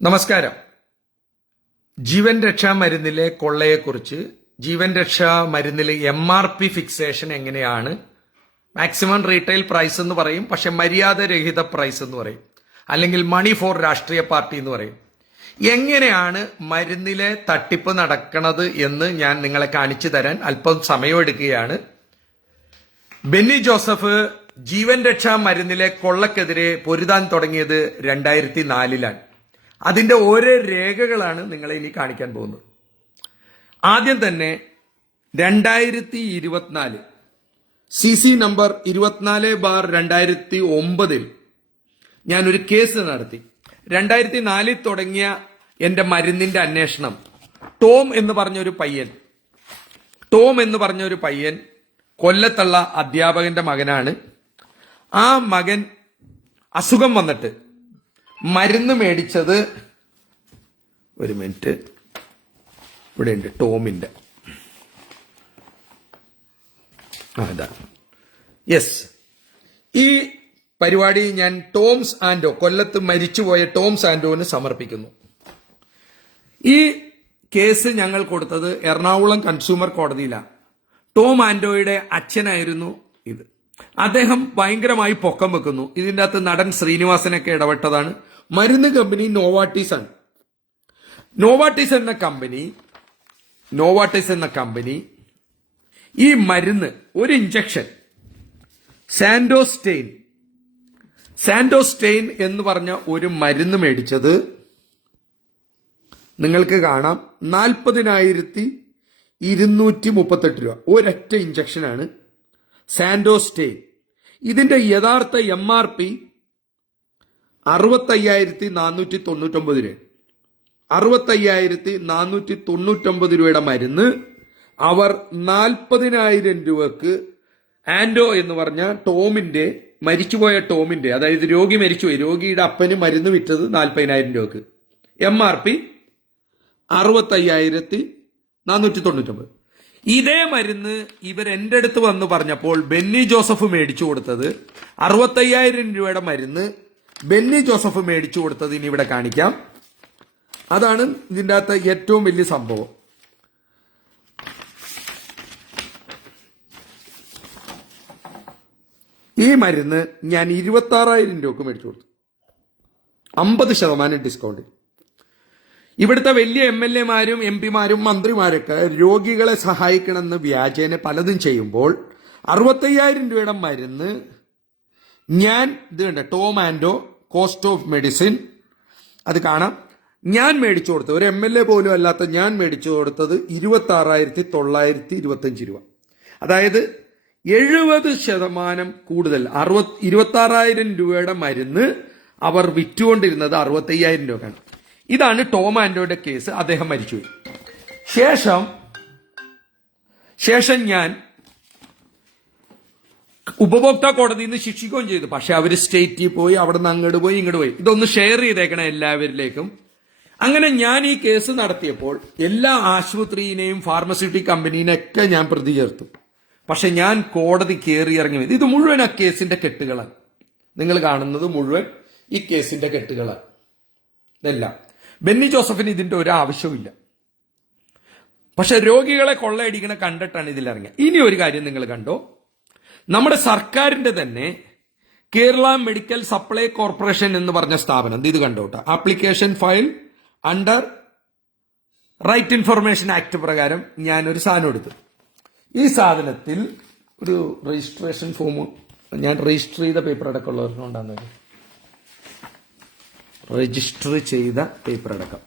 നമസ്കാരം. ജീവൻ രക്ഷാ മരുന്നിലെ കൊള്ളയെക്കുറിച്ച് ജീവൻ രക്ഷാ മരുന്നിലെ എം ആർ പി ഫിക്സേഷൻ എങ്ങനെയാണ്? മാക്സിമം റീറ്റെയിൽ പ്രൈസ് എന്ന് പറയും പക്ഷെ മര്യാദരഹിത പ്രൈസ് എന്ന് പറയും. അല്ലെങ്കിൽ മണി ഫോർ രാഷ്ട്രീയ പാർട്ടി എന്ന് പറയും. എങ്ങനെയാണ് മരുന്നിലെ തട്ടിപ്പ് നടക്കണത് എന്ന് ഞാൻ നിങ്ങളെ കാണിച്ചു തരാൻ അല്പം സമയമെടുക്കുകയാണ് ബെന്നി ജോസഫ് ജീവൻ രക്ഷാ മരുന്നിലെ കൊള്ളക്കെതിരെ പൊരുതാൻ തുടങ്ങിയത് രണ്ടായിരത്തി നാലിലാണ്. അതിന്റെ ഓരോ രേഖകളാണ് നിങ്ങളെ ഇനി കാണിക്കാൻ പോകുന്നത്. ആദ്യം തന്നെ രണ്ടായിരത്തി ഇരുപത്തിനാല് സി സി നമ്പർ ഇരുപത്തിനാല് ബാർ രണ്ടായിരത്തി ഒമ്പതിൽ ഞാനൊരു കേസ് നടത്തി. രണ്ടായിരത്തി നാലിൽ തുടങ്ങിയ എന്റെ മരുന്നിന്റെ അന്വേഷണം ടോം എന്ന് പറഞ്ഞൊരു പയ്യൻ ടോം എന്ന് പറഞ്ഞൊരു പയ്യൻ കൊല്ലത്തുള്ള അധ്യാപകന്റെ മകനാണ്. ആ മകൻ അസുഖം വന്നിട്ട് മരുന്ന് മേടിച്ചത്. ഒരു മിനിറ്റ്. ഇവിടെ ഉണ്ട് ടോമിന്റെ. ആ ഇതാ. യെസ് ഈ പരിപാടി ഞാൻ ടോംസ് ആൻഡോ കൊല്ലത്ത് മരിച്ചുപോയ ടോംസ് ആൻഡോന് സമർപ്പിക്കുന്നു. ഈ കേസ് ഞങ്ങൾ കൊടുത്തത് എറണാകുളം കൺസ്യൂമർ കോടതിയിലാണ്. ടോം ആൻഡോയുടെ അച്ഛനായിരുന്നു ഇത്. അദ്ദേഹം ഭയങ്കരമായി പൊക്കം വെക്കുന്നു. ഇതിന്റെ അകത്ത് നടൻ ശ്രീനിവാസനൊക്കെ ഇടപെട്ടതാണ്. മരുന്ന് കമ്പനി നോവാട്ടീസ് ആണ് നോവാട്ടീസ് എന്ന കമ്പനി നോവാട്ടീസ് എന്ന കമ്പനി ഈ മരുന്ന് ഒരു ഇഞ്ചക്ഷൻ സാൻഡോസ്റ്റെയിൻ. സാൻഡോസ്റ്റെയിൻ എന്ന് പറഞ്ഞ ഒരു മരുന്ന് മേടിച്ചത് നിങ്ങൾക്ക് കാണാം. നാൽപ്പതിനായിരത്തി ഇരുന്നൂറ്റി മുപ്പത്തെട്ട് രൂപ. ഒരൊറ്റ ഇഞ്ചക്ഷനാണ് സാൻഡോസ്റ്റെയിൻ ഇതിന്റെ യഥാർത്ഥ എം ആർ പി അറുപത്തയ്യായിരത്തി നാനൂറ്റി തൊണ്ണൂറ്റൊമ്പത് രൂപ. അറുപത്തയ്യായിരത്തി നാനൂറ്റി തൊണ്ണൂറ്റൊമ്പത് രൂപയുടെ മരുന്ന് അവർ നാൽപ്പതിനായിരം രൂപക്ക് ആൻഡോ എന്ന് പറഞ്ഞ ടോമിന്റെ മരിച്ചുപോയ ടോമിന്റെ അതായത് രോഗി മരിച്ചുപോയി രോഗിയുടെ അപ്പന് മരുന്ന് വിറ്റത് നാൽപ്പതിനായിരം രൂപക്ക്. എം ആർ പി അറുപത്തയ്യായിരത്തി നാനൂറ്റി തൊണ്ണൂറ്റൊമ്പത് ഇതേ മരുന്ന് ഇവർ എന്റെ അടുത്ത് വന്ന് പറഞ്ഞപ്പോൾ ബെന്നി ജോസഫ് മേടിച്ചു കൊടുത്തത് അറുപത്തയ്യായിരം രൂപയുടെ മരുന്ന് ബെന്നി ജോസഫ് മേടിച്ചു കൊടുത്തത് ഇനി ഇവിടെ കാണിക്കാം. അതാണ് ഇതിന്റെ അകത്ത് ഏറ്റവും വലിയ സംഭവം. ഈ മരുന്ന് ഞാൻ ഇരുപത്തി ആറായിരം രൂപക്ക് മേടിച്ചു കൊടുത്തു. അമ്പത് ശതമാനം ഡിസ്കൗണ്ട് ഇവിടുത്തെ വലിയ എം എൽ എമാരും എം പിമാരും മന്ത്രിമാരൊക്കെ രോഗികളെ സഹായിക്കണമെന്ന് വ്യാജേന പലതും ചെയ്യുമ്പോൾ അറുപത്തയ്യായിരം രൂപയുടെ മരുന്ന് ഞാൻ ഇത് കണ്ട Tom Ando cost of medicine അത് കാണാം. ഞാൻ മേടിച്ചു കൊടുത്തത് ഒരു എം എൽ എ പോലും അല്ലാത്ത ഞാൻ മേടിച്ചു കൊടുത്തത് ഇരുപത്തി ആറായിരത്തി തൊള്ളായിരത്തി ഇരുപത്തഞ്ച് രൂപ. അതായത് എഴുപത് ശതമാനം കൂടുതൽ അറുപത് ഇരുപത്തി ആറായിരം രൂപയുടെ മരുന്ന് അവർ വിറ്റുകൊണ്ടിരുന്നത് അറുപത്തയ്യായിരം രൂപയാണ് ഇതാണ് ടോം ആൻഡോയുടെ കേസ്. അദ്ദേഹം മരിച്ചുപോയി ശേഷം ശേഷം ഞാൻ ഉപഭോക്താ കോടതിയിൽ നിന്ന് ശിക്ഷിക്കുകയും ചെയ്തു. പക്ഷെ അവർ സ്റ്റേറ്റിൽ പോയി അവിടെ നിന്ന് അങ്ങോട്ട് പോയി ഇങ്ങോട്ട് പോയി. ഇതൊന്ന് ഷെയർ ചെയ്തേക്കണം എല്ലാവരിലേക്കും. അങ്ങനെ ഞാൻ ഈ കേസ് നടത്തിയപ്പോൾ എല്ലാ ആശുപത്രിയിനെയും ഫാർമസ്യൂട്ടിക് കമ്പനീനെയൊക്കെ ഞാൻ പ്രതി ചേർത്തു പക്ഷെ ഞാൻ കോടതി കയറി ഇറങ്ങി. ഇത് മുഴുവൻ ആ കേസിന്റെ കെട്ടുകളാണ്. നിങ്ങൾ കാണുന്നത് മുഴുവൻ ഈ കേസിന്റെ കെട്ടുകളാണ്. ഇതെല്ലാം. ബെന്നി ജോസഫിന് ഇതിന്റെ ഒരു ആവശ്യവുമില്ല. പക്ഷെ രോഗികളെ കൊള്ളയടിക്കണ കണ്ടിട്ടാണ് ഇതിലിറങ്ങിയത് ഇനി ഒരു കാര്യം നിങ്ങൾ കണ്ടോ? നമ്മുടെ സർക്കാരിന്റെ തന്നെ കേരള മെഡിക്കൽ സപ്ലൈ കോർപ്പറേഷൻ എന്ന് പറഞ്ഞ സ്ഥാപനം. ഇത് കണ്ടോട്ടെ application file under right information act പ്രകാരം ഞാൻ ഒരു സാധനം എടുത്തു. ഈ സാധനത്തിൽ ഒരു രജിസ്ട്രേഷൻ ഫോം ഞാൻ രജിസ്റ്റർ ചെയ്ത പേപ്പർ അടക്കമുള്ളവർ ഉള്ളവരുണ്ടാകുന്നത് രജിസ്റ്റർ ചെയ്ത പേപ്പർ അടക്കം.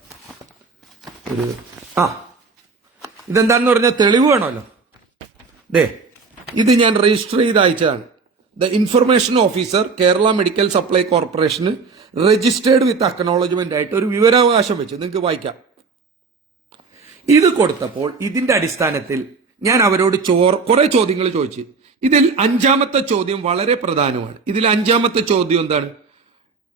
ഒരു ആ ഇതെന്താണെന്ന് പറഞ്ഞാൽ തെളിവ് വേണമല്ലോ. ദേ ഇത് ഞാൻ രജിസ്റ്റർ ചെയ്ത് അയച്ചതാണ്. The information officer Kerala medical supply corporation registered with acknowledgement ആയിട്ട് ഒരു വിവരാവകാശം വെച്ച്. നിങ്ങൾക്ക് വായിക്കാം. ഇത് കൊടുത്തപ്പോൾ ഇതിന്റെ അടിസ്ഥാനത്തിൽ ഞാൻ അവരോട് ചോർ കുറെ ചോദ്യങ്ങൾ ചോദിച്ചു. ഇതിൽ അഞ്ചാമത്തെ ചോദ്യം വളരെ പ്രധാനമാണ്. ഇതിൽ അഞ്ചാമത്തെ ചോദ്യം എന്താണ്?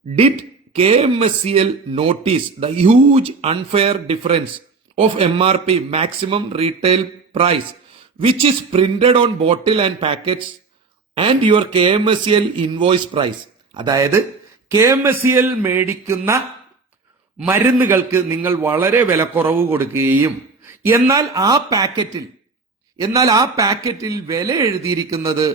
Did K M S C L notice the huge unfair difference of M R P maximum retail price which is printed on bottle and packets and your K M S C L invoice price അതായത് K M S C L മേടിക്കുന്ന മരുന്നുകൾക്ക് നിങ്ങൾ വളരെ വിലക്കുറവ് കൊടുക്കുകയും എന്നാൽ ആ പാക്കറ്റിൽ എന്നാൽ ആ പാക്കറ്റിൽ വില എഴുതിയിരിക്കുന്നത്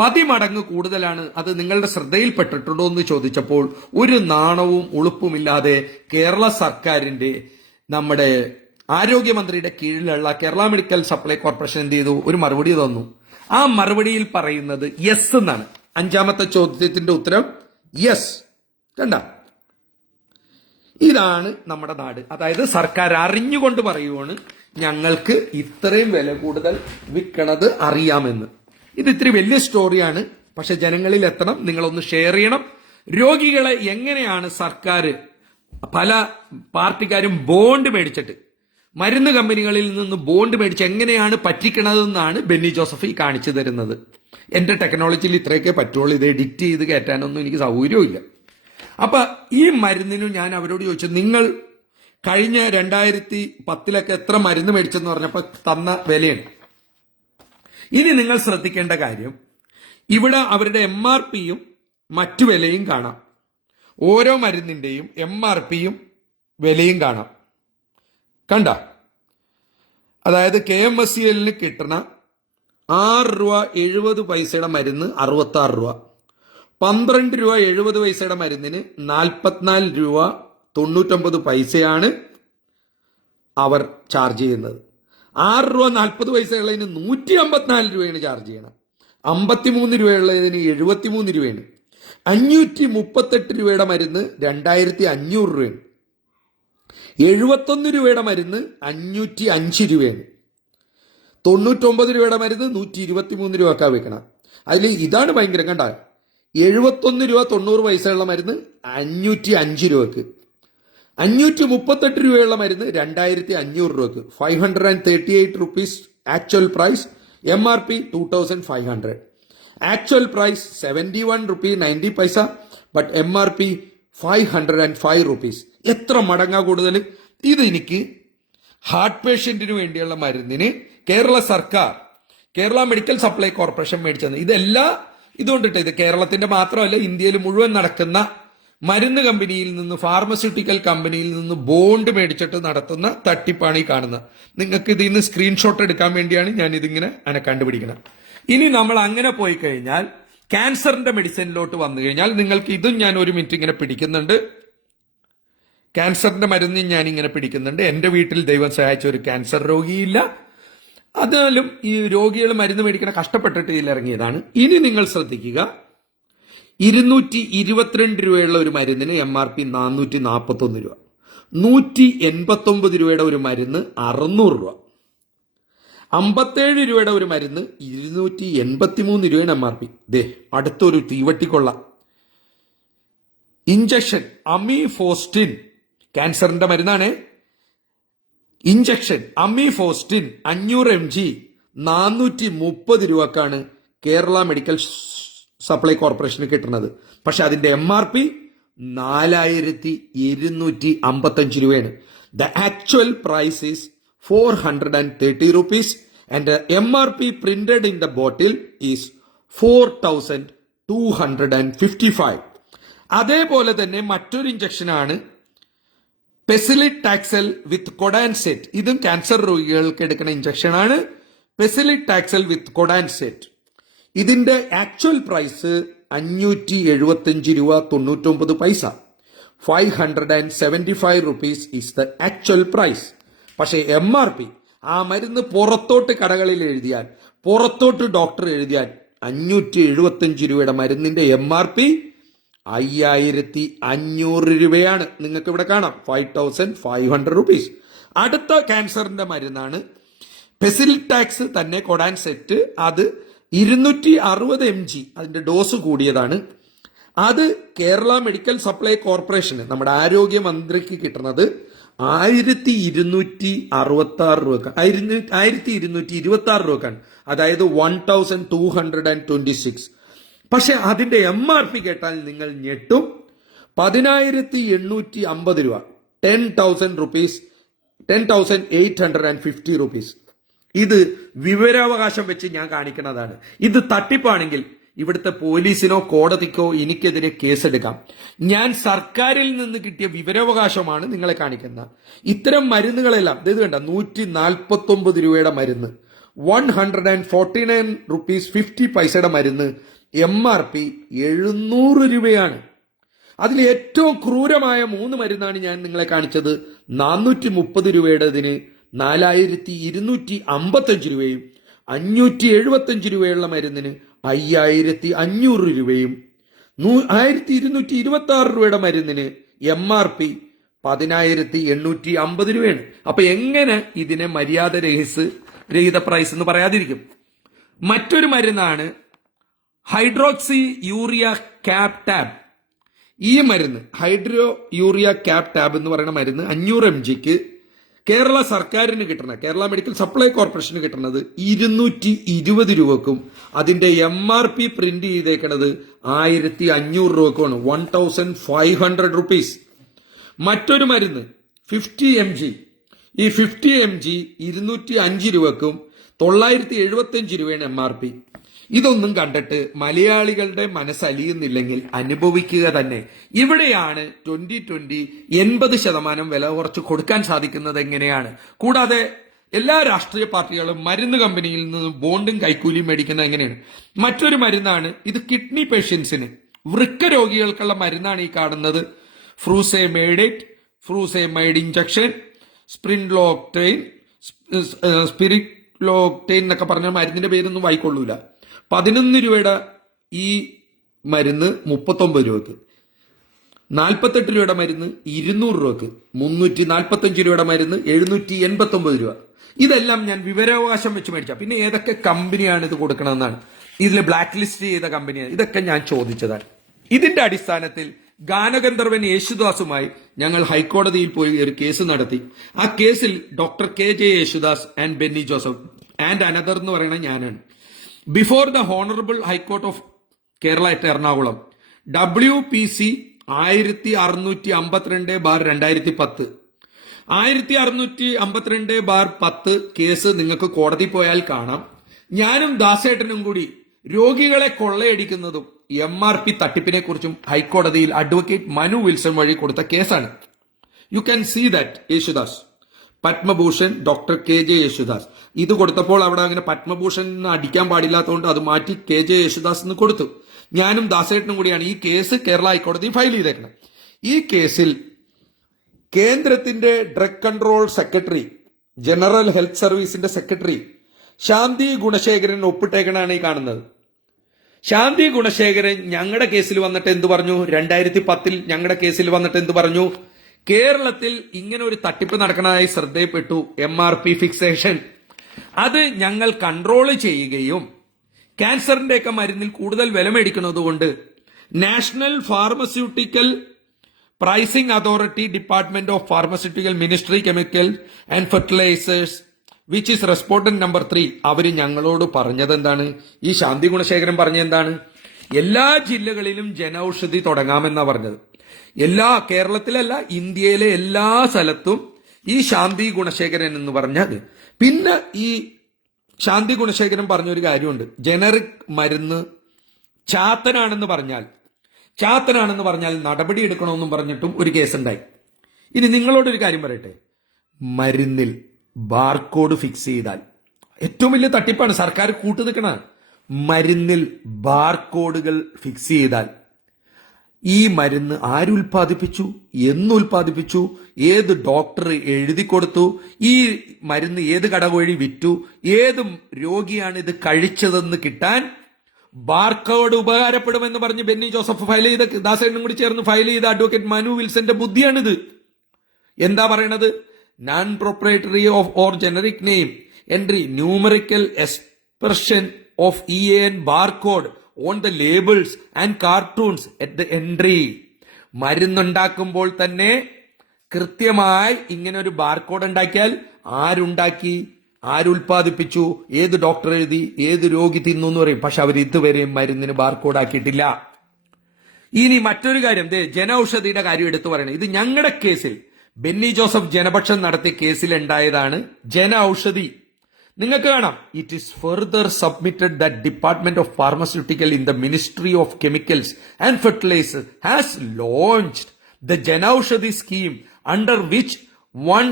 പതിമടങ്ങ് കൂടുതലാണ് അത് നിങ്ങളുടെ ശ്രദ്ധയിൽപ്പെട്ടിട്ടുണ്ടോ എന്ന് ചോദിച്ചപ്പോൾ ഒരു നാണവും ഉളുപ്പുമില്ലാതെ കേരള സർക്കാരിന്റെ നമ്മുടെ ആരോഗ്യമന്ത്രിയുടെ കീഴിലുള്ള കേരള മെഡിക്കൽ സപ്ലൈ കോർപ്പറേഷൻ എന്ത് ചെയ്തു? ഒരു മറുപടി തന്നു. ആ മറുപടിയിൽ പറയുന്നത് യെസ് എന്നാണ്. അഞ്ചാമത്തെ ചോദ്യത്തിന്റെ ഉത്തരം യെസ്. കണ്ട? ഇതാണ് നമ്മുടെ നാട്. അതായത് സർക്കാർ അറിഞ്ഞുകൊണ്ട് പറയുവാണ് ഞങ്ങൾക്ക് ഇത്രയും വില കൂടുതൽ വിൽക്കണത് അറിയാമെന്ന്. ഇത് ഇത്തിരി വലിയ സ്റ്റോറിയാണ് പക്ഷെ ജനങ്ങളിൽ എത്തണം നിങ്ങളൊന്ന് ഷെയർ ചെയ്യണം. രോഗികളെ എങ്ങനെയാണ് സർക്കാർ പല പാർട്ടിക്കാരും ബോണ്ട് മേടിച്ചിട്ട് മരുന്ന് കമ്പനികളിൽ നിന്ന് ബോണ്ട് മേടിച്ച് എങ്ങനെയാണ് പറ്റിക്കണതെന്നാണ് ബെന്നി ജോസഫ് കാണിച്ചു തരുന്നത്. എന്റെ ടെക്നോളജിയിൽ ഇത്രയൊക്കെ പറ്റുള്ളൂ. ഇത് എഡിറ്റ് ചെയ്ത് കയറ്റാനൊന്നും എനിക്ക് സൗകര്യമില്ല അപ്പൊ ഈ മരുന്നിന് ഞാൻ അവരോട് ചോദിച്ചു നിങ്ങൾ കഴിഞ്ഞ രണ്ടായിരത്തി പത്തിലൊക്കെ എത്ര മരുന്ന് മേടിച്ചെന്ന് പറഞ്ഞപ്പോൾ തന്ന വിലയാണ്? ഇനി നിങ്ങൾ ശ്രദ്ധിക്കേണ്ട കാര്യം ഇവിടെ അവരുടെ എം ആർ പിയും മറ്റു വിലയും കാണാം. ഓരോ മരുന്നിന്റെയും എം ആർ പിയും വിലയും കാണാം. കണ്ട? അതായത് കെ എം എസ് സി എല്ലിന് കിട്ടണ ആറ് രൂപ എഴുപത് പൈസയുടെ മരുന്ന് അറുപത്തി ആറ് രൂപ. പന്ത്രണ്ട് രൂപ എഴുപത് പൈസയുടെ മരുന്നിന് നാൽപ്പത്തിനാല് രൂപ തൊണ്ണൂറ്റൊമ്പത് പൈസയാണ് അവർ ചാർജ് ചെയ്യുന്നത്. ആറ് രൂപ നാൽപ്പത് പൈസയുള്ളതിന് നൂറ്റി അമ്പത്തിനാല് രൂപയാണ് ചാർജ് ചെയ്യണം. അമ്പത്തിമൂന്ന് രൂപയുള്ളതിന് എഴുപത്തിമൂന്ന് രൂപയാണ്. അഞ്ഞൂറ്റി മുപ്പത്തെട്ട് രൂപയുടെ മരുന്ന് രണ്ടായിരത്തി അഞ്ഞൂറ് രൂപയാണ്. എഴുപത്തൊന്ന് രൂപയുടെ മരുന്ന് അഞ്ഞൂറ്റി അഞ്ച് രൂപയാണ്. തൊണ്ണൂറ്റൊമ്പത് രൂപയുടെ മരുന്ന് നൂറ്റി ഇരുപത്തി മൂന്ന് രൂപക്കാ വെക്കണം. അതിൽ ഇതാണ് ഭയങ്കരം കണ്ട. എഴുപത്തൊന്ന് രൂപ തൊണ്ണൂറ് പൈസയുള്ള മരുന്ന് അഞ്ഞൂറ്റി അഞ്ച് രൂപക്ക്. അഞ്ഞൂറ്റി മുപ്പത്തെട്ട് രൂപയുള്ള മരുന്ന് രണ്ടായിരത്തി അഞ്ഞൂറ് രൂപക്ക്. Five hundred and thirty eight rupees actual price M R P two thousand five hundred actual price seventy one rupee ninety paisa but M R P five hundred and five rupees എത്ര മടങ്ങാ കൂടുതൽ ഇത് എനിക്ക് heart പേഷ്യന്റിന് വേണ്ടിയുള്ള മരുന്നിന് കേരള സർക്കാർ Kerala medical supply corporation മേടിച്ചത് ഇതെല്ലാം ഇതുകൊണ്ടിട്ട് ഇത് കേരളത്തിന്റെ മാത്രമല്ല ഇന്ത്യയിൽ മുഴുവൻ നടക്കുന്ന മരുന്ന് കമ്പനിയിൽ നിന്ന് ഫാർമസ്യൂട്ടിക്കൽ കമ്പനിയിൽ നിന്ന് ബോണ്ട് മേടിച്ചിട്ട് നടത്തുന്ന തട്ടിപ്പാണ് ഈ കാണുന്നത് നിങ്ങൾക്ക് ഇതിൽ നിന്ന് സ്ക്രീൻഷോട്ട് എടുക്കാൻ വേണ്ടിയാണ് ഞാൻ ഇതിങ്ങനെ അനെ കണ്ടുപിടിക്കുന്നത് ഇനി നമ്മൾ അങ്ങനെ പോയി കഴിഞ്ഞാൽ ക്യാൻസറിന്റെ മെഡിസിനിലോട്ട് വന്നു കഴിഞ്ഞാൽ നിങ്ങൾക്ക് ഇതും ഞാൻ ഒരു മിനിറ്റ് ഇങ്ങനെ പിടിക്കുന്നുണ്ട്. ക്യാൻസറിന്റെ മരുന്ന് ഞാൻ ഇങ്ങനെ പിടിക്കുന്നുണ്ട്. എന്റെ വീട്ടിൽ ദൈവം സഹായിച്ച ഒരു ക്യാൻസർ രോഗിയില്ല. അതിനാലും ഈ രോഗികൾ മരുന്ന് മേടിക്കണ കഷ്ടപ്പെട്ടിട്ട് ഇതിൽ ഇറങ്ങിയതാണ് ഇനി നിങ്ങൾ ശ്രദ്ധിക്കുക. ഇരുന്നൂറ്റി ഇരുപത്തിരണ്ട് രൂപയുള്ള ഒരു മരുന്നിന് എം ആർ പി നാനൂറ്റി നാൽപ്പത്തി ഒന്ന് രൂപ. നൂറ്റി എൺപത്തി ഒമ്പത് രൂപയുടെ ഒരു മരുന്ന് അറുന്നൂറ് രൂപ. അമ്പത്തേഴ് രൂപയുടെ ഒരു മരുന്ന് ഇരുന്നൂറ്റി എൺപത്തി മൂന്ന് രൂപയാണ് എം ആർ പി ദേ അടുത്തൊരു തീവട്ടിക്കൊള്ള. ഇഞ്ചക്ഷൻ അമീഫോസ്റ്റിൻ. ക്യാൻസറിന്റെ മരുന്നാണ്. ഇഞ്ചക്ഷൻ അമീഫോസ്റ്റിൻ അഞ്ഞൂറ് എം ജി നാനൂറ്റി മുപ്പത് രൂപക്കാണ് കേരള മെഡിക്കൽ സപ്ലൈ കോർപ്പറേഷന് കിട്ടുന്നത്. പക്ഷെ അതിന്റെ എം ആർ പി നാലായിരത്തി ഇരുന്നൂറ്റി അമ്പത്തഞ്ച് രൂപയാണ്. The actual price is four hundred and thirty rupees and M R P printed in the bottle is four thousand two hundred and fifty five അതേപോലെ തന്നെ മറ്റൊരു ഇഞ്ചക്ഷനാണ് പെസിലിറ്റാക്സൽ വിത്ത് കൊഡാൻസെറ്റ് ഇതും ക്യാൻസർ രോഗികൾക്ക് എടുക്കുന്ന ഇഞ്ചക്ഷൻ ആണ്. പെസിലിറ്റാക്സൽ വിത്ത് കൊഡാൻസെറ്റ് ഇതിന്റെ ആക്ച്വൽ പ്രൈസ് അഞ്ഞൂറ്റി എഴുപത്തഞ്ച് രൂപ തൊണ്ണൂറ്റൊമ്പത് പൈസ. Five hundred and seventy five rupees is the actual price പക്ഷേ എം ആർ പി ആ മരുന്ന് പുറത്തോട്ട് കടകളിൽ എഴുതിയാൽ പുറത്തോട്ട് ഡോക്ടർ എഴുതിയാൽ അഞ്ഞൂറ്റി എഴുപത്തഞ്ച് രൂപയുടെ മരുന്നിന്റെ എം ആർ പി അയ്യായിരത്തി അഞ്ഞൂറ് രൂപയാണ്. നിങ്ങൾക്ക് ഇവിടെ കാണാം. Five thousand five hundred rupees അടുത്ത ക്യാൻസറിന്റെ മരുന്നാണ്. പെസിലിറ്റാക്സ് തന്നെ കൊടാൻ സെറ്റ് അത് ഇരുന്നൂറ്റി അറുപത് എം ജി അതിന്റെ ഡോസ് കൂടിയതാണ്. അത് കേരള മെഡിക്കൽ സപ്ലൈ കോർപ്പറേഷന് നമ്മുടെ ആരോഗ്യ മന്ത്രിക്ക് കിട്ടുന്നത് ആയിരത്തി ഇരുന്നൂറ്റി അറുപത്തി ആറ് രൂപ ആയിരത്തി ഇരുന്നൂറ്റി ഇരുപത്തി ആറ് രൂപക്കാണ്. അതായത് one thousand two hundred and twenty six. പക്ഷെ അതിന്റെ എം ആർ പി കേട്ടാൽ നിങ്ങൾ ഞെട്ടും. പതിനായിരത്തി എണ്ണൂറ്റി അമ്പത് രൂപ. Ten thousand rupees ten thousand eight hundred and fifty rupees. ഇത് വിവരാവകാശം വെച്ച് ഞാൻ കാണിക്കുന്നതാണ്. ഇത് തട്ടിപ്പാണെങ്കിൽ ഇവിടുത്തെ പോലീസിനോ കോടതിക്കോ എനിക്കെതിരെ കേസെടുക്കാം. ഞാൻ സർക്കാരിൽ നിന്ന് കിട്ടിയ വിവരാവകാശമാണ് നിങ്ങളെ കാണിക്കുന്നത്. ഇത്തരം മരുന്നുകളെല്ലാം ഇത് വേണ്ട നൂറ്റി നാൽപ്പത്തി ഒമ്പത് രൂപയുടെ മരുന്ന് one hundred and forty nine rupees fifty പൈസയുടെ മരുന്ന് എം ആർ പി എഴുന്നൂറ് രൂപയാണ്. അതിൽ ഏറ്റവും ക്രൂരമായ മൂന്ന് മരുന്നാണ് ഞാൻ നിങ്ങളെ കാണിച്ചത്. നാനൂറ്റി മുപ്പത് രൂപയുടേതിന് നാലായിരത്തി ഇരുന്നൂറ്റി അമ്പത്തഞ്ച് രൂപയും അഞ്ഞൂറ്റി എഴുപത്തഞ്ച് രൂപയുള്ള മരുന്നിന് അയ്യായിരത്തി അഞ്ഞൂറ് രൂപയും നൂ- ആയിരത്തി ഇരുന്നൂറ്റി ഇരുപത്തി ആറ് രൂപയുടെ മരുന്നിന് എം ആർ പി പതിനായിരത്തി എണ്ണൂറ്റി അമ്പത് രൂപയാണ്. അപ്പൊ എങ്ങനെ ഇതിനെ മര്യാദ രഹിസ് രഹിത പ്രൈസ് എന്ന് പറയാതിരിക്കും? മറ്റൊരു മരുന്നാണ് ഹൈഡ്രോക്സി യൂറിയ ക്യാപ് ടാബ്. ഈ മരുന്ന് ഹൈഡ്രോ യൂറിയ ക്യാപ് ടാബ് എന്ന് പറയുന്ന മരുന്ന് അഞ്ഞൂറ് എം ജിക്ക് കേരള സർക്കാരിന് കിട്ടണ കേരള മെഡിക്കൽ സപ്ലൈ കോർപ്പറേഷന് കിട്ടണത് ഇരുന്നൂറ്റി ഇരുപത് രൂപക്കും. അതിന്റെ എം ആർ പി പ്രിന്റ് ചെയ്തേക്കുന്നത് ആയിരത്തി അഞ്ഞൂറ് രൂപക്കുമാണ്. One thousand five hundred rupees മറ്റൊരു മരുന്ന് ഫിഫ്റ്റി എം ജി ഈ ഫിഫ്റ്റി എം ജി ഇരുന്നൂറ്റി അഞ്ച് രൂപക്കും തൊള്ളായിരത്തി എഴുപത്തി അഞ്ച് രൂപയാണ് എം ആർ പി ഇതൊന്നും കണ്ടിട്ട് മലയാളികളുടെ മനസ്സലിയുന്നില്ലെങ്കിൽ അനുഭവിക്കുക തന്നെ. ഇവിടെയാണ് ട്വന്റി ട്വന്റി എൺപത് ശതമാനം വില കുറച്ച് കൊടുക്കാൻ സാധിക്കുന്നത് എങ്ങനെയാണ്? കൂടാതെ എല്ലാ രാഷ്ട്രീയ പാർട്ടികളും മരുന്ന് കമ്പനിയിൽ നിന്ന് ബോണ്ടും കൈക്കൂലിയും മേടിക്കുന്നത് എങ്ങനെയാണ്? മറ്റൊരു മരുന്നാണ് ഇത് കിഡ്നി പേഷ്യൻസിന്. വൃക്ക രോഗികൾക്കുള്ള മരുന്നാണ് ഈ കാണുന്നത്. ഫ്രൂസെ മേഡേറ്റ് ഫ്രൂസെ മൈഡ് ഇഞ്ചക്ഷൻ സ്പ്രിൻലോക്ടെയിൻ സ്പിരിക്ലോക്ടെയിൻ എന്നൊക്കെ പറഞ്ഞ മരുന്നിന്റെ പേരൊന്നും വായിക്കൊള്ളൂല. പതിനൊന്ന് രൂപയുടെ ഈ മരുന്ന് മുപ്പത്തൊമ്പത് രൂപക്ക്. നാൽപ്പത്തെട്ട് രൂപയുടെ മരുന്ന് ഇരുന്നൂറ് രൂപക്ക്. മുന്നൂറ്റി നാൽപ്പത്തഞ്ച് രൂപയുടെ മരുന്ന് എഴുന്നൂറ്റി എൺപത്തൊമ്പത് രൂപ. ഇതെല്ലാം ഞാൻ വിവരാവകാശം വെച്ച് മേടിച്ച. പിന്നെ ഏതൊക്കെ കമ്പനിയാണ് ഇത് കൊടുക്കണമെന്നാണ്. ഇതിൽ ബ്ലാക്ക് ലിസ്റ്റ് ചെയ്ത കമ്പനിയാണ്. ഇതൊക്കെ ഞാൻ ചോദിച്ചതാണ്. ഇതിന്റെ അടിസ്ഥാനത്തിൽ ഗാനഗന്ധർവൻ യേശുദാസുമായി ഞങ്ങൾ ഹൈക്കോടതിയിൽ പോയി ഒരു കേസ് നടത്തി. ആ കേസിൽ doctor K J Yesudas and Benny Joseph and another എന്ന് പറയുന്നത് ഞാനാണ്. Before the honourable high court of Kerala at Ernakulam W P C ആയിരത്തി അറുന്നൂറ്റി അമ്പത്തിരണ്ട് ബാർ രണ്ടായിരത്തി പത്ത് ആയിരത്തി അറുന്നൂറ്റി അമ്പത്തിരണ്ട് ബാർ പത്ത് കേസ് നിങ്ങൾക്ക് കോടതി പോയാൽ കാണാം. ഞാനും ദാസേട്ടനും കൂടി രോഗികളെ കൊള്ളയടിക്കുന്നതും എം ആർ പി തട്ടിപ്പിനെ കുറിച്ചും ഹൈക്കോടതിയിൽ അഡ്വക്കേറ്റ് മനു വിൽസൺ വഴി കൊടുത്ത കേസാണ്. You can see that Yesudas Padma Bhushan doctor K J Yesudas. ഇത് കൊടുത്തപ്പോൾ അവിടെ അങ്ങനെ പത്മഭൂഷൺ അടിക്കാൻ പാടില്ലാത്തതുകൊണ്ട് അത് മാറ്റി കെ ജെ യേശുദാസ് എന്ന് കൊടുത്തു. ഞാനും ദാസേട്ടനും കൂടിയാണ് ഈ കേസ് കേരള ഹൈക്കോടതി ഫയൽ ചെയ്തേക്കുന്നത്. ഈ കേസിൽ കേന്ദ്രത്തിന്റെ drug control secretary general health സർവീസിന്റെ secretary Shanti Gunasekaran ഒപ്പിട്ടേക്കണാണ് ഈ കാണുന്നത്. ശാന്തി ഗുണശേഖരൻ ഞങ്ങളുടെ കേസിൽ വന്നിട്ട് എന്ത് പറഞ്ഞു? രണ്ടായിരത്തി പത്തിൽ ഞങ്ങളുടെ കേസിൽ വന്നിട്ട് എന്ത് പറഞ്ഞു? കേരളത്തിൽ ഇങ്ങനെ ഒരു തട്ടിപ്പ് നടക്കുന്നതായി ശ്രദ്ധയിൽപ്പെട്ടു എം ആർ പി ഫിക്സേഷൻ അത് ഞങ്ങൾ കൺട്രോൾ ചെയ്യുകയും ക്യാൻസറിന്റെ ഒക്കെ മരുന്നിൽ കൂടുതൽ വില മേടിക്കുന്നതുകൊണ്ട് national pharmaceutical pricing authority department of pharmaceutical ministry chemical and fertilisers which is respondent number three അവർ ഞങ്ങളോട് പറഞ്ഞത് എന്താണ്? ഈ ശാന്തി ഗുണശേഖരൻ പറഞ്ഞ എന്താണ്? എല്ലാ ജില്ലകളിലും ജനൌഷധി തുടങ്ങാമെന്നാ പറഞ്ഞത്. എല്ലാ കേരളത്തിലല്ല ഇന്ത്യയിലെ എല്ലാ സ്ഥലത്തും ഈ ശാന്തി ഗുണശേഖരൻ എന്ന് പറഞ്ഞത് പിന്നെ ഈ ശാന്തി ഗുണശേഖരൻ പറഞ്ഞൊരു കാര്യമുണ്ട്. ജനറിക് മരുന്ന് ചാത്തനാണെന്ന് പറഞ്ഞാൽ ചാത്തനാണെന്ന് പറഞ്ഞാൽ നടപടി എടുക്കണമെന്നും പറഞ്ഞിട്ടും ഒരു കേസുണ്ടായി. ഇനി നിങ്ങളോടൊരു കാര്യം പറയട്ടെ. മരുന്നിൽ ബാർകോഡ് ഫിക്സ് ചെയ്താൽ ഏറ്റവും വലിയ തട്ടിപ്പാണ്. സർക്കാർ കൂട്ടു നിൽക്കണ മരുന്നിൽ ബാർകോഡുകൾ ഫിക്സ് ചെയ്താൽ ഈ മരുന്ന് ആരുൽപാദിപ്പിച്ചു എന്നുൽപാദിപ്പിച്ചു ഏത് ഡോക്ടർ എഴുതി കൊടുത്തു? ഈ മരുന്ന് ഏത് കട വഴി വിറ്റു? ഏത് രോഗിയാണ് ഇത് കഴിച്ചതെന്ന് കിട്ടാൻ ബാർകോഡ് ഉപകാരപ്പെടുമെന്ന് പറഞ്ഞ് ബെന്നി ജോസഫ് ഫയൽ ചെയ്ത ദാസേനും കൂടി ചേർന്ന് ഫയൽ ചെയ്ത അഡ്വക്കേറ്റ് മനു വിൽസന്റെ ബുദ്ധിയാണിത്. എന്താ പറയണത്? Non proprietary of or generic name entry numerical expression of E N barcode on the labels and cartons at the entry മരുന്നുണ്ടാക്കുമ്പോൾ തന്നെ കൃത്യമായി ഇങ്ങനെ ഒരു ബാർകോഡ് ഉണ്ടാക്കിയാൽ ആരുണ്ടാക്കി? ആരുൽപാദിപ്പിച്ചു ഏത് ഡോക്ടർ എഴുതി? ഏത് രോഗി തിന്നു എന്ന് പറയും. പക്ഷെ അവർ ഇതുവരെയും മരുന്നിന് ബാർകോഡ് ആക്കിയിട്ടില്ല. ഇനി മറ്റൊരു കാര്യം. ജനൌഷധിയുടെ കാര്യം എടുത്തു പറയണം. ഇത് ഞങ്ങളുടെ കേസിൽ ബെന്നി ജോസഫ് ജനപക്ഷം നടത്തിയ കേസിൽ ഉണ്ടായതാണ് ജന ഔഷധി നിങ്ങൾക്ക് കാണാം. It is further submitted that department of pharmaceutical in the ministry of chemicals and fertilisers has launched the Janaushadhi scheme under which one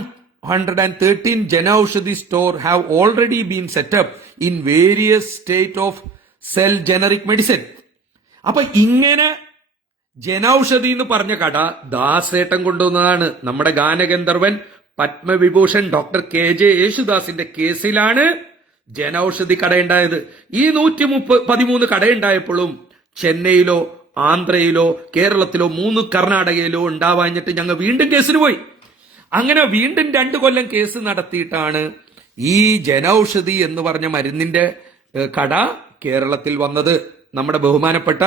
hundred and thirteen Janaushadhi store have already been set up in various state of sell generic medicine അപ്പൊ ഇങ്ങനെ ജനൌഷധി എന്ന് പറഞ്ഞ കട ദാസേട്ടം കൊണ്ടുവന്നതാണ്. നമ്മുടെ ഗാനഗന്ധർവൻ Padma Vibhushan doctor K J യേശുദാസിന്റെ കേസിലാണ് ജനൌഷധി കടയുണ്ടായത്. ഈ നൂറ്റി മുപ്പ പതിമൂന്ന് കടയുണ്ടായപ്പോഴും ചെന്നൈയിലോ ആന്ധ്രയിലോ കേരളത്തിലോ മൂന്ന് കർണാടകയിലോ ഉണ്ടാവാഞ്ഞിട്ട് ഞങ്ങൾ വീണ്ടും കേസിന് പോയി. അങ്ങനെ വീണ്ടും രണ്ട് കൊല്ലം കേസ് നടത്തിയിട്ടാണ് ഈ ജനൌഷധി എന്ന് പറഞ്ഞ മരുന്നിന്റെ കട കേരളത്തിൽ വന്നത്. നമ്മുടെ ബഹുമാനപ്പെട്ട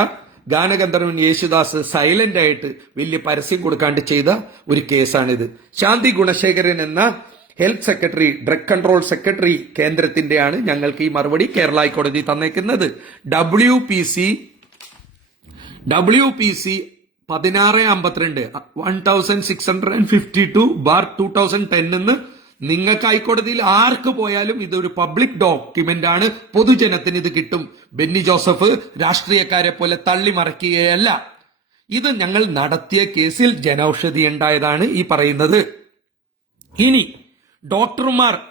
ഗാനഗന്ധർവൻ യേശുദാസ് സൈലന്റ് ആയിട്ട് വലിയ പരസ്യം കൊടുക്കാണ്ട് ചെയ്ത ഒരു കേസാണിത്. ശാന്തി ഗുണശേഖരൻ എന്ന health secretary drug control secretary കേന്ദ്രത്തിന്റെയാണ് ഞങ്ങൾക്ക് ഈ മറുപടി കേരള ഹൈക്കോടതി തന്നേക്കുന്നത്. W P C W P C പതിനാറ് അമ്പത്തിരണ്ട് one thousand six hundred and fifty two bar two thousand ten എന്ന് നിങ്ങൾക്ക് ഹൈക്കോടതിയിൽ ആർക്ക് പോയാലും ഇതൊരു പബ്ലിക് ഡോക്യുമെന്റ് ആണ് പൊതുജനത്തിന് ഇത് കിട്ടും. ബെന്നി ജോസഫ് രാഷ്ട്രീയക്കാരെ പോലെ തള്ളിമറക്കുകയല്ല. ഇത് ഞങ്ങൾ നടത്തിയ കേസിൽ ജനൌഷധി ഉണ്ടായതാണ് ഈ പറയുന്നത്. ഇനി ഡോക്ടർമാർ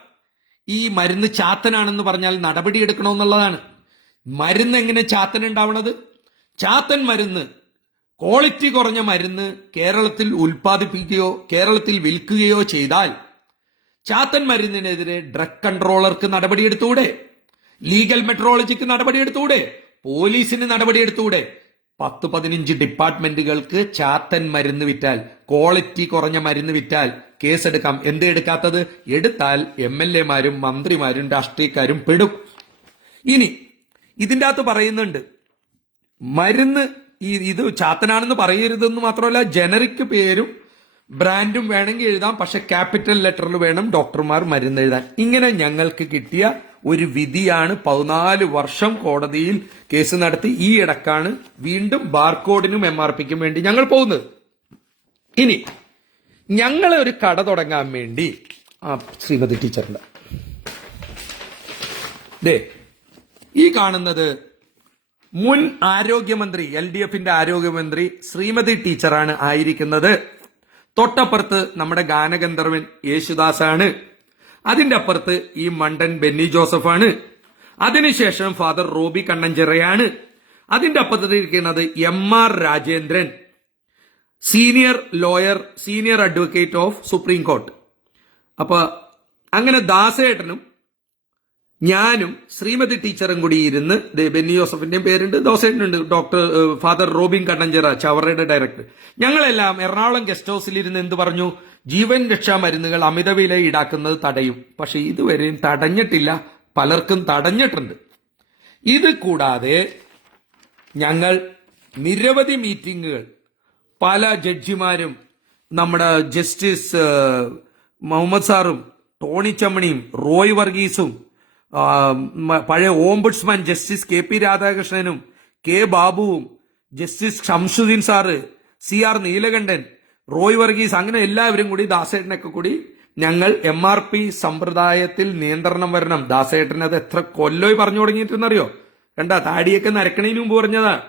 ഈ മരുന്ന് ചാത്തനാണെന്ന് പറഞ്ഞാൽ നടപടിയെടുക്കണമെന്നുള്ളതാണ്. മരുന്ന് എങ്ങനെ ചാത്തൻ ഉണ്ടാവണത്? ചാത്തൻ മരുന്ന് ക്വാളിറ്റി കുറഞ്ഞ മരുന്ന് കേരളത്തിൽ ഉൽപ്പാദിപ്പിക്കുകയോ കേരളത്തിൽ വിൽക്കുകയോ ചെയ്താൽ ചാത്തൻ മരുന്നിനെതിരെ ഡ്രഗ് കൺട്രോളർക്ക് നടപടിയെടുത്തൂടെ? ലീഗൽ മെട്രോളജിക്ക് നടപടിയെടുത്തൂടെ? പോലീസിന് നടപടിയെടുത്തൂടെ? പത്ത് പതിനഞ്ച് ഡിപ്പാർട്ട്മെന്റുകൾക്ക് ചാത്തൻ മരുന്ന് വിറ്റാൽ ക്വാളിറ്റി കുറഞ്ഞ മരുന്ന് വിറ്റാൽ കേസെടുക്കാം. എന്ത് എടുക്കാത്തത്? എടുത്താൽ എം എൽ എമാരും മന്ത്രിമാരും രാഷ്ട്രീയക്കാരും പെടും. ഇനി ഇതിന്റെ അകത്ത് പറയുന്നുണ്ട് മരുന്ന് ഇത് ചാത്തനാണെന്ന് പറയരുതെന്ന് മാത്രമല്ല ജനറിക് പേരും ബ്രാൻഡും വേണമെങ്കിൽ എഴുതാം പക്ഷെ ക്യാപിറ്റൽ ലെറ്ററിൽ വേണം ഡോക്ടർമാർ മരുന്ന് എഴുതാൻ. ഇങ്ങനെ ഞങ്ങൾക്ക് കിട്ടിയ ഒരു വിധിയാണ് പതിനാല് വർഷം കോടതിയിൽ കേസ് നടത്തി ഈ ഇടക്കാണ് വീണ്ടും ബാർകോഡിനും എം ആർ പിക്കും വേണ്ടി ഞങ്ങൾ പോകുന്നത്. ഇനി ഞങ്ങളെ ഒരു കട തുടങ്ങാൻ വേണ്ടി ആ ശ്രീമതി ടീച്ചറിന്റെ ദേ ഈ കാണുന്നത് മുൻ ആരോഗ്യമന്ത്രി എൽ ഡി എഫിന്റെ ആരോഗ്യമന്ത്രി ശ്രീമതി ടീച്ചറാണ് ആയിരിക്കുന്നത്. തൊട്ടപ്പുറത്ത് നമ്മുടെ ഗാനഗന്ധർവൻ യേശുദാസാണ്. അതിന്റെ അപ്പുറത്ത് ഈ മണ്ടൻ ബെന്നി ജോസഫാണ്. അതിനുശേഷം ഫാദർ റോബി കണ്ണഞ്ചിറയാണ്. അതിന്റെ അപ്പുറത്ത് ഇരിക്കുന്നത് M R Rajendran senior lawyer senior advocate of supreme court. അപ്പൊ അങ്ങനെ ദാസേട്ടനും ഞാനും ശ്രീമതി ടീച്ചറും കൂടി ഇരുന്ന് ബെന്നി ജോസഫിന്റെയും പേരുണ്ട് ദോസേട്ടനുണ്ട് ഡോക്ടർ ഫാദർ റോബിൻ കണ്ണഞ്ചിറ ചവറയുടെ ഡയറക്ടർ. ഞങ്ങളെല്ലാം എറണാകുളം ഗസ്റ്റ് ഹൗസിൽ ഇരുന്ന് എന്ത് പറഞ്ഞു? ജീവൻ രക്ഷാ മരുന്നുകൾ അമിത വില ഈടാക്കുന്നത് തടയും. പക്ഷെ ഇതുവരെയും തടഞ്ഞിട്ടില്ല പലർക്കും തടഞ്ഞിട്ടുണ്ട്. ഇത് കൂടാതെ ഞങ്ങൾ നിരവധി മീറ്റിങ്ങുകൾ പല ജഡ്ജിമാരും നമ്മുടെ ജസ്റ്റിസ് മുഹമ്മദ് സാറും ടോണി ചമ്മണിയും റോയ് വർഗീസും പഴയ ഓംബുഡ്സ്മാൻ ജസ്റ്റിസ് കെ പി രാധാകൃഷ്ണനും K ബാബുവും justice Shamsuddin sir C R Neelakantan Roy Varghese അങ്ങനെ എല്ലാവരും കൂടി ദാസേട്ടനൊക്കെ കൂടി ഞങ്ങൾ എം ആർ പി സമ്പ്രദായത്തിൽ നിയന്ത്രണം വരണം. ദാസേട്ടൻ അത് എത്ര കൊല്ലോയി പറഞ്ഞു തുടങ്ങിയിട്ടെന്നറിയോ കണ്ട താടിയൊക്കെ നരക്കണതിന് മുമ്പ് പറഞ്ഞതാ.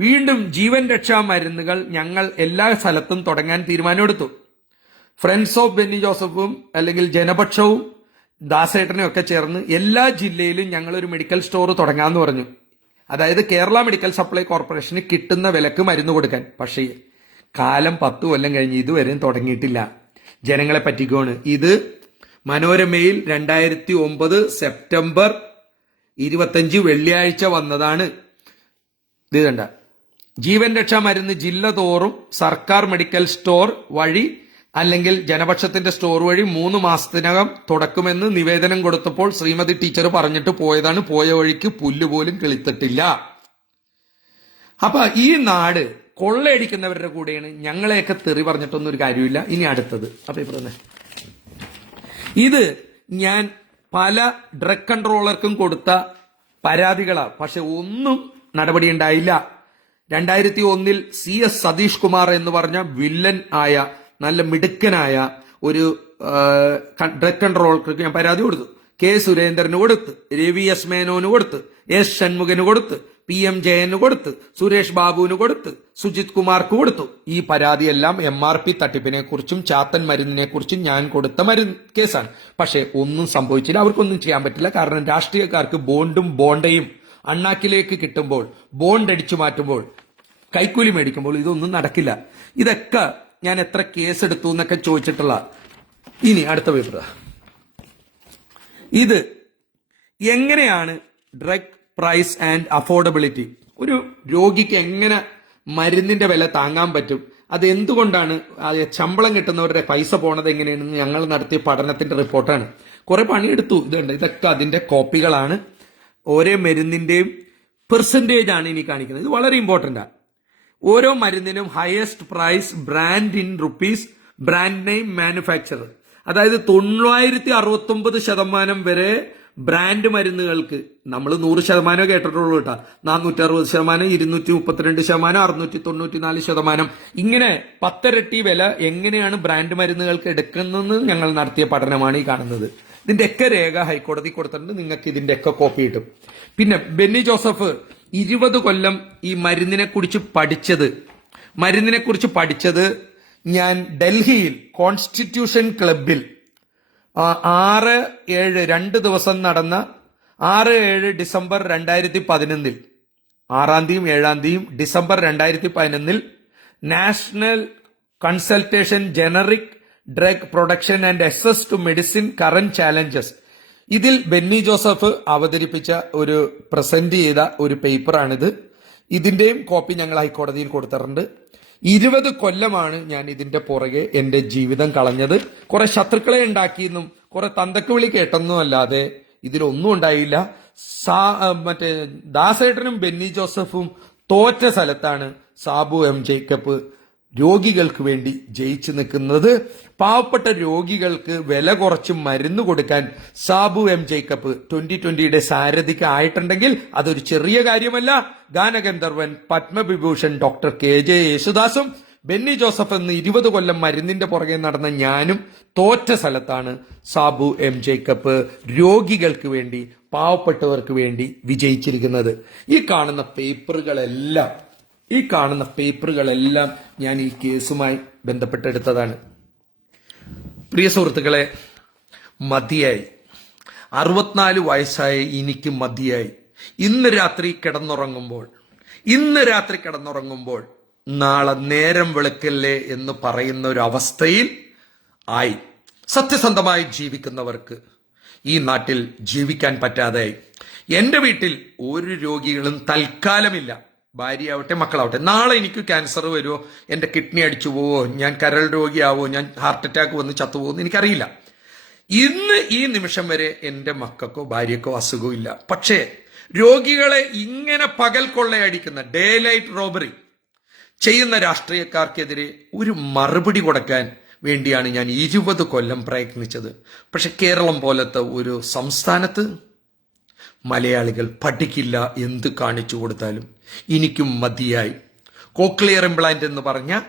വീണ്ടും ജീവൻ രക്ഷാ മരുന്നുകൾ ഞങ്ങൾ എല്ലാ സ്ഥലത്തും തുടങ്ങാൻ തീരുമാനമെടുത്തു. ഫ്രണ്ട്സ് ഓഫ് ബെന്നി ജോസഫും അല്ലെങ്കിൽ ജനപക്ഷവും ദാസേട്ടനും ഒക്കെ ചേർന്ന് എല്ലാ ജില്ലയിലും ഞങ്ങൾ ഒരു മെഡിക്കൽ സ്റ്റോർ തുടങ്ങാമെന്ന് പറഞ്ഞു. അതായത് കേരള മെഡിക്കൽ സപ്ലൈ കോർപ്പറേഷന് കിട്ടുന്ന വിലക്ക് മരുന്ന് കൊടുക്കാൻ. പക്ഷേ കാലം പത്ത് കൊല്ലം കഴിഞ്ഞ് ഇതുവരെയും തുടങ്ങിയിട്ടില്ല. ജനങ്ങളെ പറ്റിക്കോണ്. ഇത് മനോരമയിൽ രണ്ടായിരത്തി ഒമ്പത് സെപ്റ്റംബർ ഇരുപത്തഞ്ച് വെള്ളിയാഴ്ച വന്നതാണ്. ഇത് കണ്ട. ജീവൻ രക്ഷാ മരുന്ന് ജില്ല തോറും സർക്കാർ മെഡിക്കൽ സ്റ്റോർ വഴി അല്ലെങ്കിൽ ജനപക്ഷത്തിന്റെ സ്റ്റോർ വഴി മൂന്ന് മാസത്തിനകം തുടക്കുമെന്ന് നിവേദനം കൊടുത്തപ്പോൾ ശ്രീമതി ടീച്ചർ പറഞ്ഞിട്ട് പോയതാണ്. പോയ വഴിക്ക് പുല്ല് പോലും കിളിത്തിട്ടില്ല അപ്പൊ ഈ നാട് കൊള്ളയടിക്കുന്നവരുടെ കൂടെയാണ് ഞങ്ങളെയൊക്കെ തെറി പറഞ്ഞിട്ടൊന്നും ഒരു കാര്യമില്ല. ഇനി അടുത്തത്. അപ്പൊ ഇപ്പൊ ഇത് ഞാൻ പല ഡ്രഗ് കൺട്രോളർക്കും കൊടുത്ത പരാതികളാണ് പക്ഷെ ഒന്നും നടപടി ഉണ്ടായില്ല. രണ്ടായിരത്തി ഒന്നിൽ സി എസ് സതീഷ് കുമാർ എന്ന് പറഞ്ഞ വില്ലൻ ആയ നല്ല മിടുക്കനായ ഒരു ഡ്രഗ് കൺട്രോളർക്ക് ഞാൻ പരാതി കൊടുത്തു. കെ സുരേന്ദ്രന് കൊടുത്ത് രവി എസ് മേനോന് കൊടുത്ത് എസ് ഷൺമുഖന് കൊടുത്ത് പി എം ജയന് കൊടുത്ത് സുരേഷ് ബാബുവിന് കൊടുത്ത് സുജിത് കുമാർക്ക് കൊടുത്തു. ഈ പരാതിയെല്ലാം എം ആർ പി തട്ടിപ്പിനെ കുറിച്ചും ചാത്തൻ മരുന്നിനെ കുറിച്ചും ഞാൻ കൊടുത്ത മരുന്ന് കേസാണ്. പക്ഷേ ഒന്നും സംഭവിച്ചില്ല. അവർക്കൊന്നും ചെയ്യാൻ പറ്റില്ല. കാരണം രാഷ്ട്രീയക്കാർക്ക് ബോണ്ടും ബോണ്ടയും അണ്ണാക്കിലേക്ക് കിട്ടുമ്പോൾ ബോണ്ട് അടിച്ചു മാറ്റുമ്പോൾ കൈക്കൂലി മേടിക്കുമ്പോൾ ഇതൊന്നും നടക്കില്ല. ഇതൊക്കെ ഞാൻ എത്ര കേസ് എടുത്തു എന്നൊക്കെ ചോദിച്ചിട്ടുള്ള ഇനി അടുത്ത പേപ്പർ ഇത് എങ്ങനെയാണ് ഡ്രഗ് പ്രൈസ് ആൻഡ് അഫോർഡബിലിറ്റി ഒരു രോഗിക്ക് എങ്ങനെ മരുന്നിന്റെ വില താങ്ങാൻ പറ്റും? അത് എന്തുകൊണ്ടാണ് ശമ്പളം കിട്ടുന്നവരുടെ പൈസ പോണത് എങ്ങനെയാണെന്ന് ഞങ്ങൾ നടത്തിയ പഠനത്തിന്റെ റിപ്പോർട്ടാണ്. കുറെ പണിയെടുത്തു ഇതുണ്ട്. ഇതൊക്കെ അതിന്റെ കോപ്പികളാണ്. ഓരോ മരുന്നിന്റെയും പെർസെന്റേജ് ആണ് ഇനി കാണിക്കുന്നത്. ഇത് വളരെ ഇമ്പോർട്ടന്റ് ആണ് ഓരോ മരുന്നിനും highest price brand in rupees brand name manufacturer അതായത് തൊള്ളായിരത്തി അറുപത്തൊമ്പത് ശതമാനം വരെ ബ്രാൻഡ് മരുന്നുകൾക്ക് നമ്മൾ നൂറ് ശതമാനം കേട്ടിട്ടുള്ളൂ കേട്ടോ. നാനൂറ്റി അറുപത് ശതമാനം ഇരുന്നൂറ്റി മുപ്പത്തിരണ്ട് ശതമാനം അറുന്നൂറ്റി തൊണ്ണൂറ്റി നാല് ശതമാനം. ഇങ്ങനെ പത്തരട്ടി വില എങ്ങനെയാണ് ബ്രാൻഡ് മരുന്നുകൾക്ക് എടുക്കുന്നതെന്ന് ഞങ്ങൾ നടത്തിയ പഠനമാണ് ഈ കാണുന്നത്. ഇതിന്റെ ഒക്കെ രേഖ ഹൈക്കോടതി കൊടുത്തിട്ടുണ്ട്. നിങ്ങൾക്ക് ഇതിന്റെ ഒക്കെ കോപ്പി കിട്ടും. പിന്നെ ബെന്നി ജോസഫ് ഇരുപത് കൊല്ലം ഈ മരുന്നിനെ കുറിച്ച് പഠിച്ചത്. മരുന്നിനെ കുറിച്ച് പഠിച്ചത് ഞാൻ ഡൽഹിയിൽ കോൺസ്റ്റിറ്റ്യൂഷൻ ക്ലബിൽ ആറ് ഏഴ് രണ്ട് ദിവസം നടന്ന ആറ് ഏഴ് ഡിസംബർ രണ്ടായിരത്തി പതിനൊന്നിൽ ആറാം തീയതിയും ഏഴാം തീയതിയും ഡിസംബർ രണ്ടായിരത്തി പതിനൊന്നിൽ national consultation generic drug production and access to medicine current challenges ഇതിൽ ബെന്നി ജോസഫ് അവതരിപ്പിച്ച ഒരു പ്രസന്റ് ചെയ്ത ഒരു പേപ്പറാണിത്. ഇതിന്റെയും കോപ്പി ഞങ്ങൾ ഹൈക്കോടതിയിൽ കൊടുത്തിട്ടുണ്ട്. ഇരുപത് കൊല്ലമാണ് ഞാൻ ഇതിന്റെ പുറകെ എന്റെ ജീവിതം കളഞ്ഞത്. കുറെ ശത്രുക്കളെ ഉണ്ടാക്കിയെന്നും കുറെ തന്തക്ക് വിളി കേട്ടെന്നും അല്ലാതെ ഇതിലൊന്നും ഉണ്ടായില്ല. സാ മറ്റേ ദാസേട്ടനും ബെന്നി ജോസഫും തോറ്റ സ്ഥലത്താണ് സാബു എം ജേക്കബ് രോഗികൾക്ക് വേണ്ടി ജയിച്ചു നിൽക്കുന്നത്. പാവപ്പെട്ട രോഗികൾക്ക് വില കുറച്ച് മരുന്ന് കൊടുക്കാൻ സാബു എം ജേക്കബ് ട്വന്റി ട്വന്റിയുടെ സാരഥിക്ക് ആയിട്ടുണ്ടെങ്കിൽ അതൊരു ചെറിയ കാര്യമല്ല. ഗാനഗന്ധർവൻ പത്മവിഭൂഷൺ ഡോക്ടർ കെ ജെ യേശുദാസും ബെന്നി ജോസഫ് എന്ന് ഇരുപത് കൊല്ലം മരുന്നിന്റെ പുറകെ നടന്ന ഞാനും തോറ്റ സ്ഥലത്താണ് സാബു എം ജേക്കബ് രോഗികൾക്ക് വേണ്ടി പാവപ്പെട്ടവർക്ക് വേണ്ടി വിജയിച്ചിരിക്കുന്നത്. ഈ കാണുന്ന പേപ്പറുകളെല്ലാം ഈ കാണുന്ന പേപ്പറുകളെല്ലാം ഞാൻ ഈ കേസുമായി ബന്ധപ്പെട്ടെടുത്തതാണ്. പ്രിയ സുഹൃത്തുക്കളെ മതിയായി. അറുപത്തിനാല് വയസ്സായ എനിക്ക് മതിയായി. ഇന്ന് രാത്രി കിടന്നുറങ്ങുമ്പോൾ ഇന്ന് രാത്രി കിടന്നുറങ്ങുമ്പോൾ നാളെ നേരം വെളുക്കല്ലേ എന്ന് പറയുന്ന ഒരു അവസ്ഥയിൽ ആയി. സത്യസന്ധമായി ജീവിക്കുന്നവർക്ക് ഈ നാട്ടിൽ ജീവിക്കാൻ പറ്റാതെ എന്റെ വീട്ടിൽ ഒരു രോഗികളും തൽക്കാലമില്ല. ഭാര്യയാവട്ടെ മക്കളാവട്ടെ നാളെ എനിക്ക് ക്യാൻസർ വരുമോ എന്റെ കിഡ്നി അടിച്ചു പോവോ? ഞാൻ കരൾ രോഗിയാവോ? ഞാൻ ഹാർട്ട് അറ്റാക്ക് വന്ന് ചത്തുപോകുമോ എനിക്കറിയില്ല. ഇന്ന് ഈ നിമിഷം വരെ എന്റെ മക്കൾക്കോ ഭാര്യക്കോ ഇല്ല. പക്ഷേ രോഗികളെ ഇങ്ങനെ പകൽ കൊള്ളയടിക്കുന്ന ഡേ ലൈറ്റ് റോബറി ചെയ്യുന്ന രാഷ്ട്രീയക്കാർക്കെതിരെ ഒരു മറുപടി കൊടുക്കാൻ വേണ്ടിയാണ് ഞാൻ ഇരുപത് കൊല്ലം പ്രയത്നിച്ചത്. പക്ഷെ കേരളം പോലത്തെ ഒരു സംസ്ഥാനത്ത് മലയാളികൾ പഠിക്കില്ല എന്ത് കാണിച്ചു കൊടുത്താലും. എനിക്കും മതിയായി. കോക്ലിയർ ഇംപ്ലാന്റ് എന്ന് പറഞ്ഞ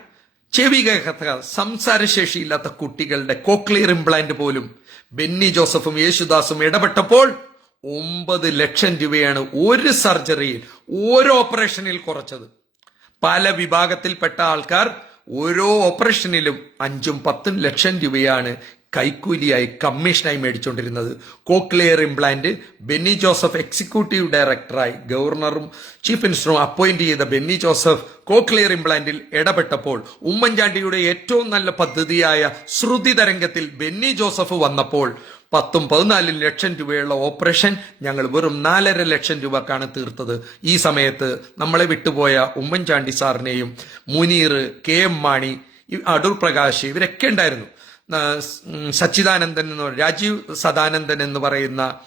ചെവി കേൾക്കാത്ത സംസാരശേഷിയില്ലാത്ത കുട്ടികളുടെ കോക്ലിയർ ഇംപ്ലാന്റ് പോലും ബെന്നി ജോസഫും യേശുദാസും ഇടപെട്ടപ്പോൾ ഒമ്പത് ലക്ഷം രൂപയാണ് ഒരു സർജറിയിൽ ഓരോ ഓപ്പറേഷനിൽ കുറച്ചത്. പല വിഭാഗത്തിൽപ്പെട്ട ആൾക്കാർ ഓരോ ഓപ്പറേഷനിലും അഞ്ചും പത്തും ലക്ഷം രൂപയാണ് കൈക്കൂലിയായി കമ്മീഷനായി മേടിച്ചുകൊണ്ടിരുന്നത്. Cochlear implant Benny Joseph executive ഡയറക്ടറായി ഗവർണറും ചീഫ് മിനിസ്റ്ററും അപ്പോയിന്റ് ചെയ്ത ബെന്നി ജോസഫ് കോക്ലിയർ ഇംപ്ലാന്റിൽ ഇടപെട്ടപ്പോൾ ഉമ്മൻചാണ്ടിയുടെ ഏറ്റവും നല്ല പദ്ധതിയായ ശ്രുതി തരംഗത്തിൽ ബെന്നി ജോസഫ് വന്നപ്പോൾ പത്തും പതിനാലും ലക്ഷം രൂപയുള്ള ഓപ്പറേഷൻ ഞങ്ങൾ വെറും നാലര ലക്ഷം രൂപക്കാണ് തീർത്തത്. ഈ സമയത്ത് നമ്മളെ വിട്ടുപോയ ഉമ്മൻചാണ്ടി സാറിനെയും മുനീർ കെ എം മാണി അടൂർ പ്രകാശ് ഇവരൊക്കെ ഉണ്ടായിരുന്നു. സച്ചിദാനന്ദൻ എന്ന് രാജീവ് സദാനന്ദൻ എന്ന് പറയുന്ന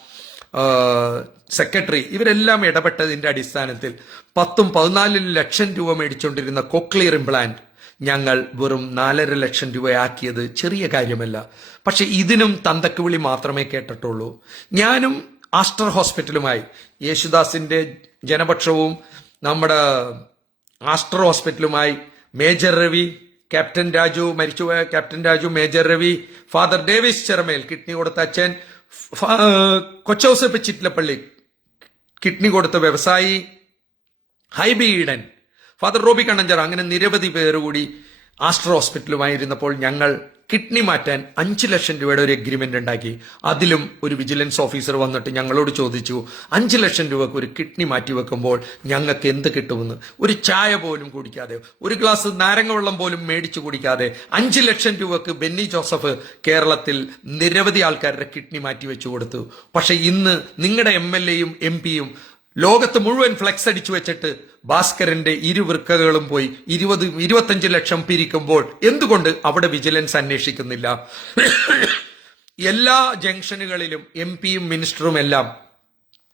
സെക്രട്ടറി ഇവരെല്ലാം ഇടപെട്ടതിന്റെ അടിസ്ഥാനത്തിൽ പത്തും പതിനാലും ലക്ഷം രൂപ മേടിച്ചുകൊണ്ടിരുന്ന കൊക്ലിയർ ഇംപ്ലാന്റ് ഞങ്ങൾ വെറും നാലര ലക്ഷം രൂപയാക്കിയത് ചെറിയ കാര്യമല്ല. പക്ഷെ ഇതിനും തന്തക്ക് വിളി മാത്രമേ കേട്ടിട്ടുള്ളൂ. ഞാനും ആസ്റ്റർ ഹോസ്പിറ്റലുമായി യേശുദാസിന്റെ ജനപക്ഷവും നമ്മുടെ ആസ്റ്റർ ഹോസ്പിറ്റലുമായി മേജർ രവി ക്യാപ്റ്റൻ രാജു മരിച്ചുപോയ captain Raju major Ravi father Davis Cheramel kidney കൊടുത്ത അച്ഛൻ കൊച്ചൗസപ്പ് ചിറ്റലപ്പള്ളി കിഡ്നി കൊടുത്ത വ്യവസായി ഹൈബി ഈഡൻ ഫാദർ റോബി കണ്ണഞ്ചർ അങ്ങനെ നിരവധി പേരുകൂടി കൂടി ആസ്റ്റർ ഹോസ്പിറ്റലുമായിരുന്നപ്പോൾ ഞങ്ങൾ കിഡ്നി മാറ്റാൻ അഞ്ച് ലക്ഷം രൂപയുടെ ഒരു എഗ്രിമെന്റ് ഉണ്ടാക്കി. അതിലും ഒരു വിജിലൻസ് ഓഫീസർ വന്നിട്ട് ഞങ്ങളോട് ചോദിച്ചു അഞ്ച് ലക്ഷം രൂപക്ക് ഒരു കിഡ്നി മാറ്റി വെക്കുമ്പോൾ ഞങ്ങൾക്ക് എന്ത് കിട്ടുമെന്ന്? ഒരു ചായ പോലും കുടിക്കാതെ ഒരു ഗ്ലാസ് നാരങ്ങ വെള്ളം പോലും മേടിച്ചു കുടിക്കാതെ അഞ്ച് ലക്ഷം രൂപക്ക് ബെന്നി ജോസഫ് കേരളത്തിൽ നിരവധി ആൾക്കാരുടെ കിഡ്നി മാറ്റി വെച്ചു കൊടുത്തു. പക്ഷെ ഇന്ന് നിങ്ങളുടെ എം എൽ എയും എം പിയും ലോകത്ത് മുഴുവൻ ഫ്ലെക്സ് അടിച്ചു വെച്ചിട്ട് ഭാസ്കരന്റെ ഇരുവൃക്കകളും പോയി ഇരുപത് ഇരുപത്തഞ്ച് ലക്ഷം പിരിക്കുമ്പോൾ എന്തുകൊണ്ട് അവിടെ വിജിലൻസ് അന്വേഷിക്കുന്നില്ല? എല്ലാ ജംഗ്ഷനുകളിലും എം പിയും മിനിസ്റ്ററും എല്ലാം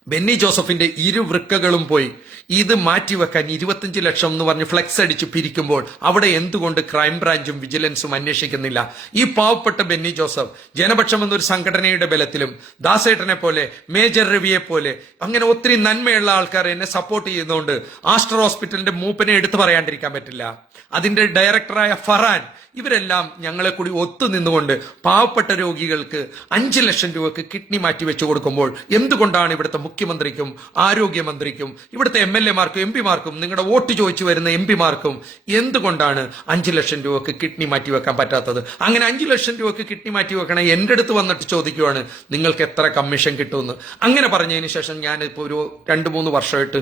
ബെന്നി ജോസഫിന്റെ ഇരു വൃക്കകളും പോയി ഇത് മാറ്റിവെക്കാൻ ഇരുപത്തിയഞ്ച് ലക്ഷം എന്ന് പറഞ്ഞ് ഫ്ലെക്സ് അടിച്ച് പിരിക്കുമ്പോൾ അവിടെ എന്തുകൊണ്ട് ക്രൈംബ്രാഞ്ചും വിജിലൻസും അന്വേഷിക്കുന്നില്ല? ഈ പാവപ്പെട്ട ബെന്നി ജോസഫ് ജനപക്ഷം എന്നൊരു സംഘടനയുടെ ബലത്തിലും ദാസേട്ടനെ പോലെ മേജർ രവിയെ പോലെ അങ്ങനെ ഒത്തിരി നന്മയുള്ള ആൾക്കാർ എന്നെ സപ്പോർട്ട് ചെയ്യുന്നതുകൊണ്ട് ആസ്റ്റർ ഹോസ്പിറ്റലിന്റെ മൂപ്പനെ എടുത്തു പറയാണ്ടിരിക്കാൻ പറ്റില്ല. അതിന്റെ ഡയറക്ടറായ ഫറാൻ ഇവരെല്ലാം ഞങ്ങളെ കൂടി ഒത്തു നിന്നുകൊണ്ട് പാവപ്പെട്ട രോഗികൾക്ക് അഞ്ച് ലക്ഷം രൂപക്ക് കിഡ്നി മാറ്റി വെച്ചു കൊടുക്കുമ്പോൾ എന്തുകൊണ്ടാണ് ഇവിടുത്തെ മുഖ്യമന്ത്രിക്കും ആരോഗ്യമന്ത്രിക്കും ഇവിടുത്തെ എം എൽ എമാർക്കും എം പിമാർക്കും നിങ്ങളുടെ വോട്ട് ചോദിച്ചു വരുന്ന എം പിമാർക്കും എന്തുകൊണ്ടാണ് അഞ്ച് ലക്ഷം രൂപക്ക് കിഡ്നി മാറ്റി വെക്കാൻ പറ്റാത്തത്? അങ്ങനെ അഞ്ച് ലക്ഷം രൂപക്ക് കിഡ്നി മാറ്റി വെക്കണ എന്റെ അടുത്ത് വന്നിട്ട് ചോദിക്കുവാണ് നിങ്ങൾക്ക് എത്ര കമ്മീഷൻ കിട്ടുമെന്ന്? അങ്ങനെ പറഞ്ഞതിന് ശേഷം ഞാൻ ഇപ്പോൾ ഒരു രണ്ട് മൂന്ന് വർഷമായിട്ട്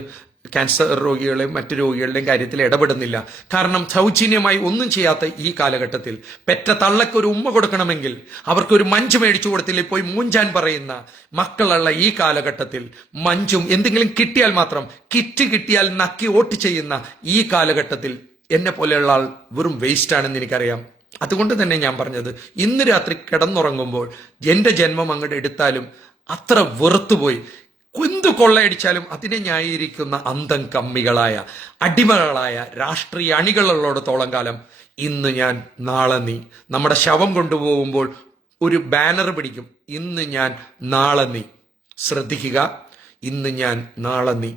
ക്യാൻസർ രോഗികളെയും മറ്റു രോഗികളുടെയും കാര്യത്തിൽ ഇടപെടുന്നില്ല. കാരണം സൗജന്യമായി ഒന്നും ചെയ്യാത്ത ഈ കാലഘട്ടത്തിൽ പെറ്റ തള്ളക്ക് ഒരു ഉമ്മ കൊടുക്കണമെങ്കിൽ അവർക്കൊരു മഞ്ച് മേടിച്ചു കൊടുത്തില്ലേ പോയി മൂഞ്ചാൻ പറയുന്ന മക്കളുള്ള ഈ കാലഘട്ടത്തിൽ മഞ്ചും എന്തെങ്കിലും കിട്ടിയാൽ മാത്രം കിറ്റ് കിട്ടിയാൽ നക്കി വോട്ട് ചെയ്യുന്ന ഈ കാലഘട്ടത്തിൽ എന്നെ പോലെയുള്ള ആൾ വെറും വേസ്റ്റ് ആണെന്ന് എനിക്കറിയാം. അതുകൊണ്ട് തന്നെ ഞാൻ പറഞ്ഞത് ഇന്ന് രാത്രി കിടന്നുറങ്ങുമ്പോൾ എന്റെ ജന്മം അങ്ങോട്ട് എടുത്താലും അത്ര വെറുത്തുപോയി. എന്തു കൊള്ളയടിച്ചാലും അതിനെ ന്യായീകരിക്കുന്ന അന്തം കമ്മികളായ അടിമകളായ രാഷ്ട്രീയ അണികളുള്ളിടത്തോളം കാലം ഇന്ന് ഞാൻ നാളെ നീ നമ്മുടെ ശവം കൊണ്ടുപോകുമ്പോൾ ഒരു ബാനർ പിടിക്കും. ഇന്ന് ഞാൻ നാളെ നീ. ശ്രദ്ധിക്കുക ഇന്ന് ഞാൻ നാളെ നീ.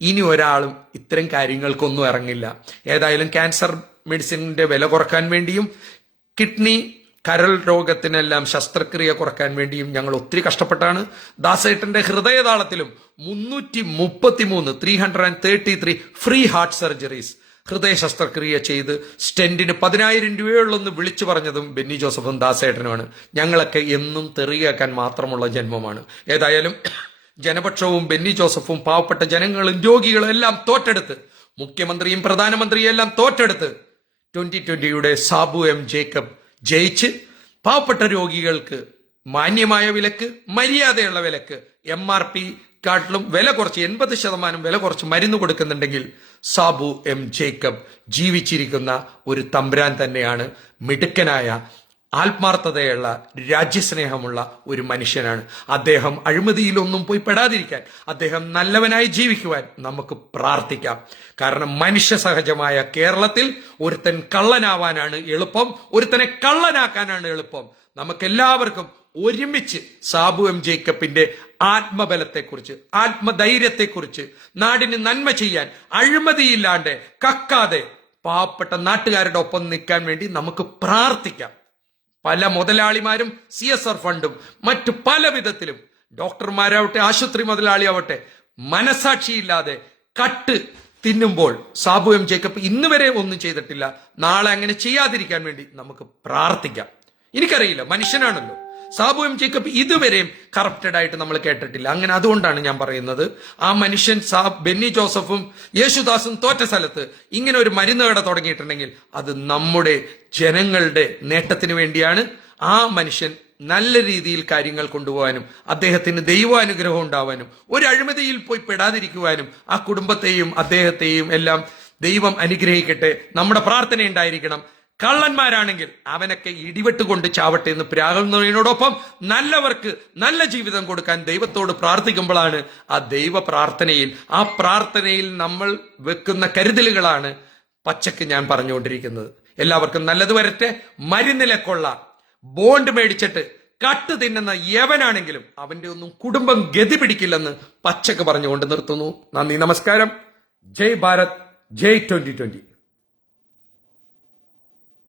ഇനി ഒരാളും ഇത്തരം കാര്യങ്ങൾക്കൊന്നും ഇറങ്ങില്ല. ഏതായാലും ക്യാൻസർ മെഡിസിന്റെ വില കുറയ്ക്കാൻ വേണ്ടിയും കിഡ്നി കരൾ രോഗത്തിനെല്ലാം ശസ്ത്രക്രിയ കുറയ്ക്കാൻ വേണ്ടിയും ഞങ്ങൾ ഒത്തിരി കഷ്ടപ്പെട്ടാണ്. ദാസേട്ടന്റെ ഹൃദയതാളത്തിലും മുന്നൂറ്റി മുപ്പത്തി മൂന്ന് three hundred and thirty three free heart surgeries ഹൃദയ ശസ്ത്രക്രിയ ചെയ്ത് സ്റ്റെന്റിന് പതിനായിരം രൂപയുള്ളൊന്ന് വിളിച്ചു പറഞ്ഞതും ബെന്നി ജോസഫും ദാസേട്ടനുമാണ്. ഞങ്ങളൊക്കെ എന്നും തെറിയാക്കാൻ മാത്രമുള്ള ജന്മമാണ്. ഏതായാലും ജനപക്ഷവും ബെന്നി ജോസഫും പാവപ്പെട്ട ജനങ്ങളും രോഗികളും എല്ലാം തോറ്റെടുത്ത് മുഖ്യമന്ത്രിയും പ്രധാനമന്ത്രിയും എല്ലാം തോറ്റെടുത്ത് ട്വന്റി ട്വന്റിയുടെ സാബു എം ജേക്കബ് ജയിച്ച് പാവപ്പെട്ട രോഗികൾക്ക് മാന്യമായ വിലക്ക് മര്യാദയുള്ള വിലക്ക് എം ആർ പി കാട്ടിലും വില കുറച്ച് എൺപത് ശതമാനം വില കുറച്ച് മരുന്ന് കൊടുക്കുന്നുണ്ടെങ്കിൽ സാബു എം ജേക്കബ് ജീവിച്ചിരിക്കുന്ന ഒരു തമ്പുരാൻ തന്നെയാണ് മിടുക്കനായ ആത്മാർത്ഥതയുള്ള രാജ്യസ്നേഹമുള്ള ഒരു മനുഷ്യനാണ്. അദ്ദേഹം അഴിമതിയിലൊന്നും പോയി പെടാതിരിക്കാൻ അദ്ദേഹം നല്ലവനായി ജീവിക്കുവാൻ നമുക്ക് പ്രാർത്ഥിക്കാം. കാരണം മനുഷ്യ സഹജമായ കേരളത്തിൽ ഒരുത്തൻ കള്ളനാവാനാണ് എളുപ്പം ഒരുത്തനെ കള്ളനാക്കാനാണ് എളുപ്പം. നമുക്കെല്ലാവർക്കും ഒരുമിച്ച് സാബു എം ജേക്കബിന്റെ ആത്മബലത്തെക്കുറിച്ച് ആത്മധൈര്യത്തെക്കുറിച്ച് നാടിന് നന്മ ചെയ്യാൻ അഴിമതിയില്ലാണ്ട് കക്കാതെ പാവപ്പെട്ട നാട്ടുകാരുടെ ഒപ്പം നിൽക്കാൻ വേണ്ടി നമുക്ക് പ്രാർത്ഥിക്കാം. പല മുതലാളിമാരും സി എസ് ആർ ഫണ്ടും മറ്റു പല വിധത്തിലും ഡോക്ടർമാരാവട്ടെ ആശുപത്രി മുതലാളിയാവട്ടെ മനസാക്ഷിയില്ലാതെ കട്ട് തിന്നുമ്പോൾ സാബു എം ജേക്കബ് ഇന്ന് വരെ ഒന്നും ചെയ്തിട്ടില്ല. നാളെ അങ്ങനെ ചെയ്യാതിരിക്കാൻ വേണ്ടി നമുക്ക് പ്രാർത്ഥിക്കാം. എനിക്കറിയില്ല മനുഷ്യനാണല്ലോ. സാബു എം ജേക്കബ് ഇതുവരെയും കറപ്റ്റഡ് ആയിട്ട് നമ്മൾ കേട്ടിട്ടില്ല. അങ്ങനെ അതുകൊണ്ടാണ് ഞാൻ പറയുന്നത്. ആ മനുഷ്യൻ സാബ് ബെന്നി ജോസഫും യേശുദാസും തോറ്റ സ്ഥലത്ത് ഇങ്ങനെ ഒരു മരുന്ന് കട തുടങ്ങിയിട്ടുണ്ടെങ്കിൽ അത് നമ്മുടെ ജനങ്ങളുടെ നേട്ടത്തിന് വേണ്ടിയാണ്. ആ മനുഷ്യൻ നല്ല രീതിയിൽ കാര്യങ്ങൾ കൊണ്ടുപോകാനും അദ്ദേഹത്തിന് ദൈവാനുഗ്രഹം ഉണ്ടാവാനും ഒരു അഴിമതിയിൽ പോയി പെടാതിരിക്കുവാനും ആ കുടുംബത്തെയും അദ്ദേഹത്തെയും എല്ലാം ദൈവം അനുഗ്രഹിക്കട്ടെ. നമ്മുടെ പ്രാർത്ഥന ഉണ്ടായിരിക്കണം. കള്ളന്മാരാണെങ്കിൽ അവനൊക്കെ ഇടിവെട്ട് കൊണ്ട് ചാവട്ടെ എന്ന് പ്രാകുന്നതിനോടൊപ്പം നല്ലവർക്ക് നല്ല ജീവിതം കൊടുക്കാൻ ദൈവത്തോട് പ്രാർത്ഥിക്കുമ്പോഴാണ് ആ ദൈവ പ്രാർത്ഥനയിൽ ആ പ്രാർത്ഥനയിൽ നമ്മൾ വെക്കുന്ന കരുതലുകളാണ് പച്ചക്ക് ഞാൻ പറഞ്ഞുകൊണ്ടിരിക്കുന്നത്. എല്ലാവർക്കും നല്ലത് വരട്ടെ. മരുന്നിലെ കൊള്ള ബോണ്ട് മേടിച്ചിട്ട് കട്ട് തിന്നുന്ന യവനാണെങ്കിലും അവന്റെ ഒന്നും കുടുംബം ഗതി പിടിക്കില്ലെന്ന് പച്ചക്ക് പറഞ്ഞുകൊണ്ട് നിർത്തുന്നു. നന്ദി നമസ്കാരം. Jai Bharat Jai twenty twenty.